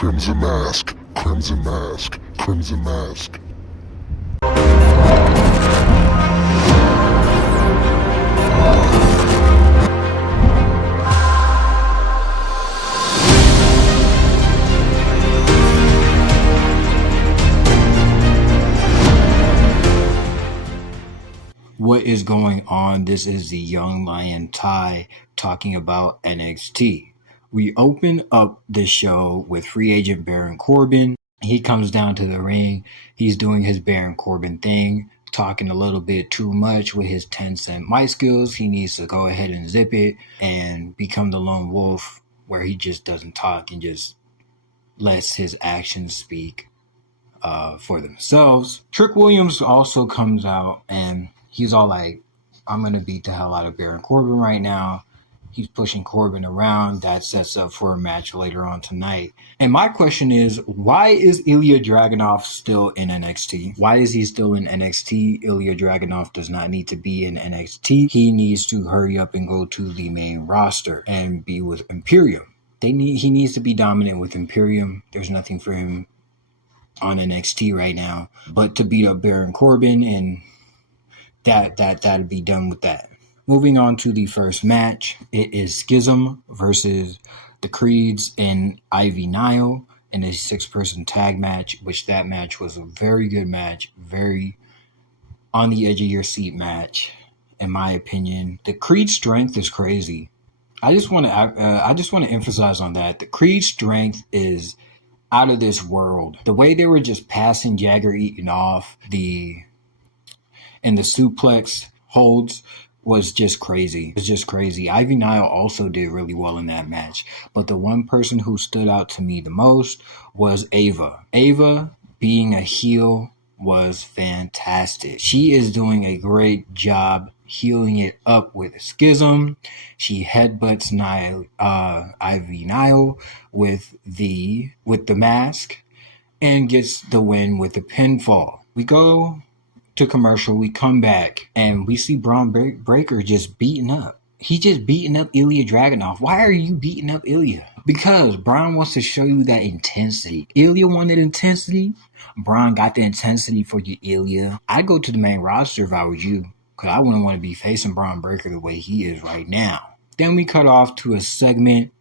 Crimson Mask, Crimson Mask, Crimson Mask. What is going on? This is the Young Lion Ty talking about NXT. We open up the show with free agent Baron Corbin. He comes down to the ring. He's doing his Baron Corbin thing, talking a little bit too much with his 10-cent mic skills. He needs to go ahead and zip it and become the lone wolf where he just doesn't talk and just lets his actions speak for themselves. Trick Williams also comes out and he's all like, I'm going to beat the hell out of Baron Corbin right now. He's pushing Corbin around. That sets up for a match later on tonight. And my question is, why is Ilya Dragunov still in NXT? Why is he still in NXT? Ilya Dragunov does not need to be in NXT. He needs to hurry up and go to the main roster and be with Imperium. He needs to be dominant with Imperium. There's nothing for him on NXT right now but to beat up Baron Corbin, and that'd be done with that. Moving on to the first match, it is Schism versus the Creeds and Ivy Nile in a 6-person tag match, which that match was a very good match, very on the edge of your seat match, in my opinion. The Creed strength is crazy. I just want to emphasize on that. The Creed strength is out of this world. The way they were just passing Jagger Eaton off and the suplex holds was just crazy. It's just crazy. Ivy Nile also did really well in that match. But the one person who stood out to me the most was Ava. Ava being a heel was fantastic. She is doing a great job healing it up with Schism. She headbutts Ivy Nile with the mask and gets the win with the pinfall. We go to commercial, we come back, and we see Braun Breaker just beating up. He's just beating up Ilya Dragunov. Why are you beating up Ilya? Because Braun wants to show you that intensity. Ilya wanted intensity. Braun got the intensity for you, Ilya. I'd go to the main roster if I was you, because I wouldn't want to be facing Braun Breaker the way he is right now. Then we cut off to a segment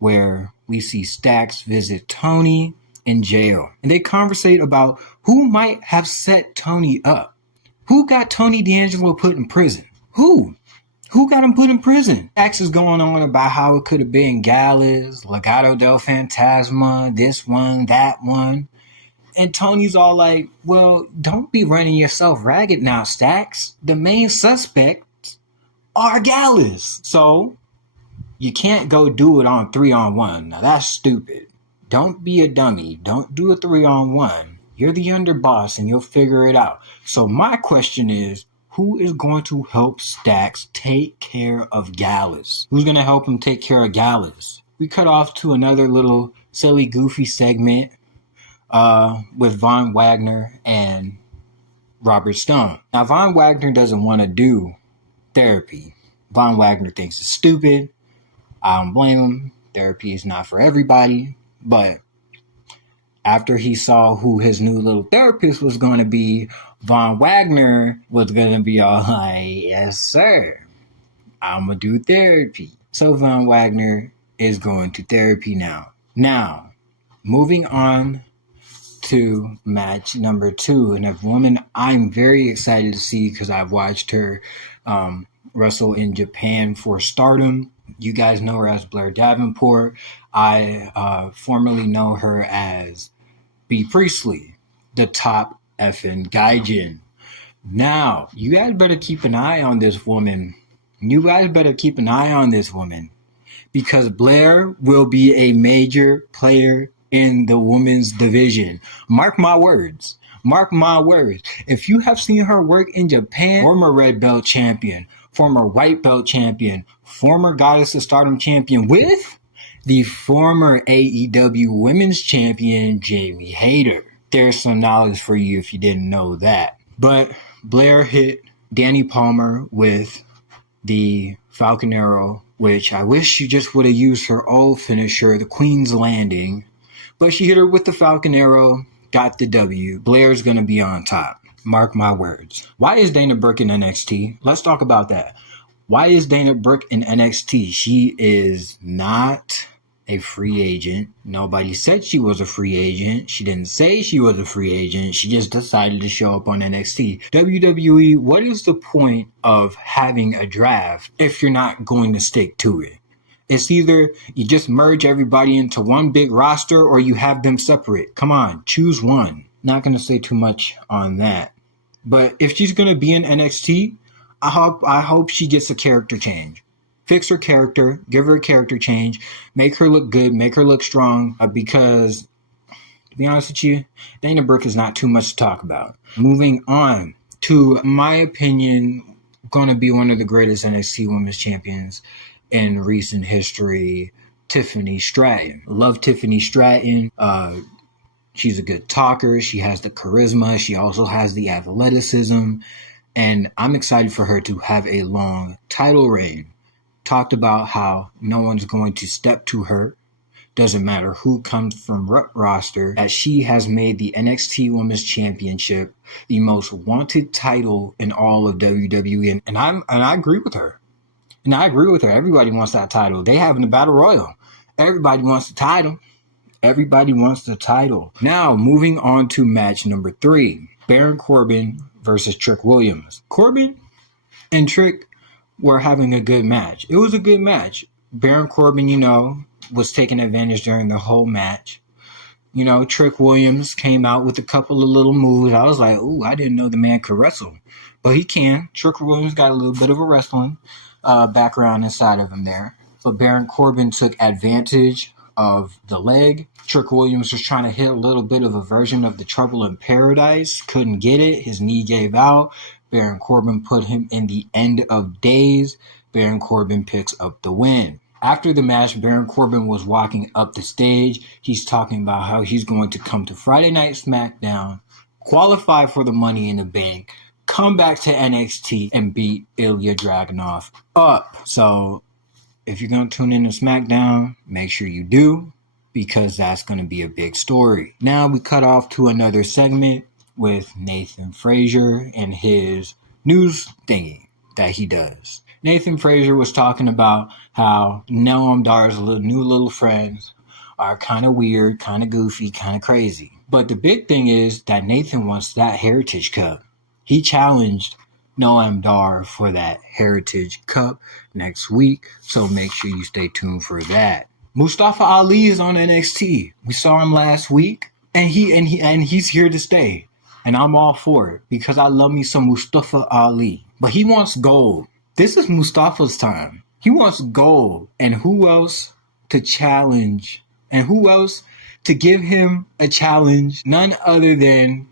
where we see Stacks visit Tony in jail. And they conversate about who might have set Tony up. Who got Tony D'Angelo put in prison? Who got him put in prison? Stacks is going on about how it could have been Gallus, Legado del Fantasma, this one, that one. And Tony's all like, well, don't be running yourself ragged now, Stacks. The main suspects are Gallus. So you can't go do it on 3-on-1. Now that's stupid. Don't be a dummy. Don't do a 3-on-1. You're the underboss and you'll figure it out. So my question is, who is going to help Stacks take care of Gallus? Who's going to help him take care of Gallus? We cut off to another little silly, goofy segment with Von Wagner and Robert Stone. Now, Von Wagner doesn't want to do therapy. Von Wagner thinks it's stupid. I don't blame him. Therapy is not for everybody. But after he saw who his new little therapist was going to be, Von Wagner was going to be all like, yes, sir, I'm going to do therapy. So Von Wagner is going to therapy now. Now, moving on to match number 2, and a woman I'm very excited to see because I've watched her wrestle in Japan for Stardom. You guys know her as Blair Davenport. I formerly know her as B. Priestley, the top effing gaijin. Now, you guys better keep an eye on this woman. Because Blair will be a major player in the women's division. Mark my words. If you have seen her work in Japan, former red belt champion, former white belt champion, former Goddess of Stardom champion with the former AEW Women's Champion, Jamie Hayter. There's some knowledge for you if you didn't know that. But Blair hit Danny Palmer with the Falcon Arrow, which I wish she just would have used her old finisher, the Queen's Landing, But she hit her with the Falcon Arrow, got the W. Blair's going to be on top. Mark my words. Why is Dana Brooke in NXT? Let's talk about that. Why is Dana Brooke in NXT? She is not a free agent. Nobody said she was a free agent. She didn't say she was a free agent. She just decided to show up on NXT. WWE, what is the point of having a draft if you're not going to stick to it? It's either you just merge everybody into one big roster or you have them separate. Come on, choose one. Not going to say too much on that. But if she's going to be in NXT, I hope she gets a character change. Fix her character, give her a character change, make her look good, make her look strong, because, to be honest with you, Dana Brooke is not too much to talk about. Moving on to, my opinion, going to be one of the greatest NXT Women's Champions in recent history, Tiffany Stratton. Love Tiffany Stratton. She's a good talker. She has the charisma. She also has the athleticism. And I'm excited for her to have a long title reign. Talked about how no one's going to step to her. Doesn't matter who comes from roster. That she has made the NXT Women's Championship the most wanted title in all of WWE. And I agree with her. And I agree with her. Everybody wants that title. They have in the Battle Royal. Everybody wants the title. Everybody wants the title. Now, moving on to match number 3. Baron Corbin versus Trick Williams. Corbin and Trick were having a good match. It was a good match. Baron Corbin, was taking advantage during the whole match. Trick Williams came out with a couple of little moves. I was like, ooh, I didn't know the man could wrestle. But he can. Trick Williams got a little bit of a wrestling background inside of him there. But Baron Corbin took advantage of the leg. Trick Williams was trying to hit a little bit of a version of the Trouble in Paradise. Couldn't get it. His knee gave out. Baron Corbin put him in the End of Days. Baron Corbin picks up the win. After the match, Baron Corbin was walking up the stage. He's talking about how he's going to come to Friday Night SmackDown, qualify for the Money in the Bank, come back to NXT, and beat Ilya Dragunov up. So if you're going to tune in to SmackDown, make sure you do, because that's going to be a big story. Now we cut off to another segment with Nathan Frazier and his news thingy that he does. Nathan Frazier was talking about how Noam Dar's new little friends are kind of weird, kind of goofy, kind of crazy. But the big thing is that Nathan wants that Heritage Cup. He challenged Noam Dar for that Heritage Cup next week, so make sure you stay tuned for that. Mustafa Ali is on NXT. We saw him last week, and he's here to stay. And I'm all for it, because I love me some Mustafa Ali. But he wants gold. This is Mustafa's time. He wants gold. And who else to challenge? And who else to give him a challenge? None other than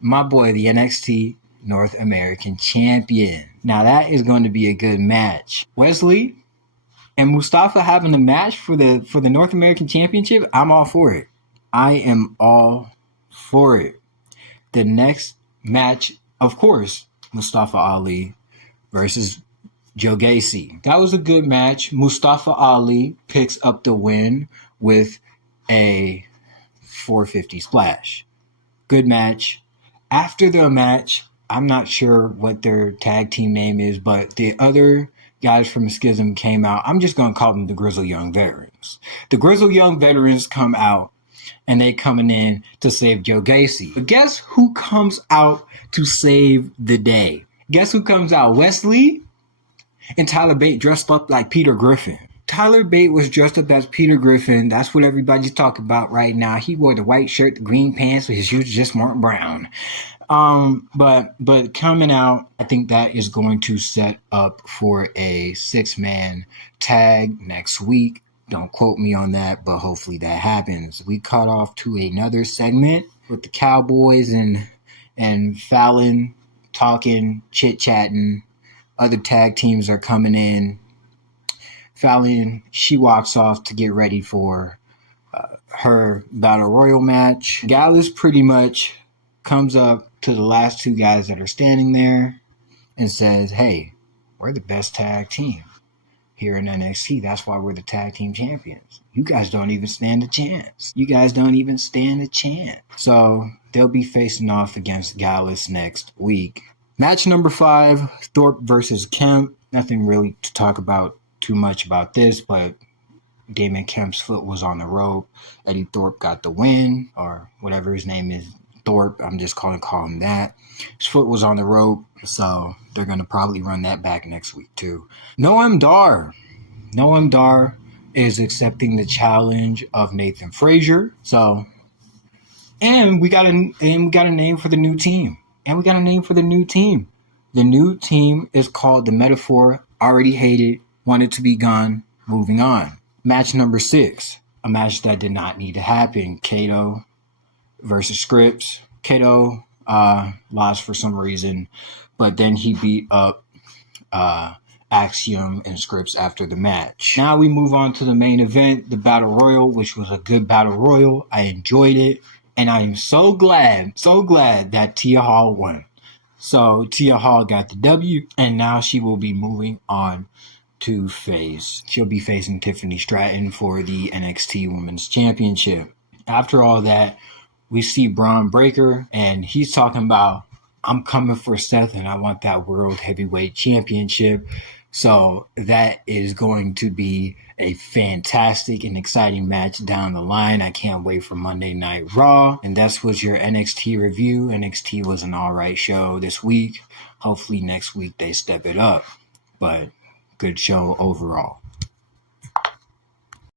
my boy, the NXT North American Champion. Now that is going to be a good match. Wesley and Mustafa having a match for the North American Championship, I'm all for it. I am all for it. The next match, of course, Mustafa Ali versus Joe Gacy. That was a good match. Mustafa Ali picks up the win with a 450 splash. Good match. After the match, I'm not sure what their tag team name is, but the other guys from Schism came out. I'm just going to call them the Grizzled Young Veterans. The Grizzled Young Veterans come out, and they coming in to save Joe Gacy. But guess who comes out to save the day? Guess who comes out? Wesley and Tyler Bate dressed up like Peter Griffin. Tyler Bate was dressed up as Peter Griffin. That's what everybody's talking about right now. He wore the white shirt, the green pants, but his shoes just weren't brown. But coming out, I think that is going to set up for a 6-man tag next week. Don't quote me on that, but hopefully that happens. We cut off to another segment with the Cowboys and Fallon talking, chit-chatting. Other tag teams are coming in. Fallon, she walks off to get ready for her Battle Royal match. Gallus pretty much comes up to the last 2 guys that are standing there and says, hey, we're the best tag team. here in NXT. That's why we're the tag team champions. You guys don't even stand a chance. You guys don't even stand a chance. So they'll be facing off against Gallus next week. Match number 5, Thorpe versus Kemp. Nothing really to talk about too much about this, but Damon Kemp's foot was on the rope. Eddie Thorpe got the win, or whatever his name is, Thorpe. I'm just calling him that. His foot was on the rope, so they're going to probably run that back next week too. Noam Dar is accepting the challenge of Nathan Frazier. So, and we got a name for the new team. The new team is called The Metaphor. Already hated, wanted to be gone, moving on. Match number 6, a match that did not need to happen. Kato versus Scripps. Kato lost for some reason, but then he beat up Axiom and Scripps after the match. Now we move on to the main event, the Battle Royal, which was a good Battle Royal. I enjoyed it, and I am so glad that Tia Hall won. So Tia Hall got the W, and now she will be moving on to face. She'll be facing Tiffany Stratton for the NXT Women's Championship. After all that, we see Braun Breaker, and he's talking about, I'm coming for Seth, and I want that World Heavyweight Championship. So that is going to be a fantastic and exciting match down the line. I can't wait for Monday Night Raw. And that's was your NXT review. NXT was an alright show this week. Hopefully next week they step it up. But good show overall.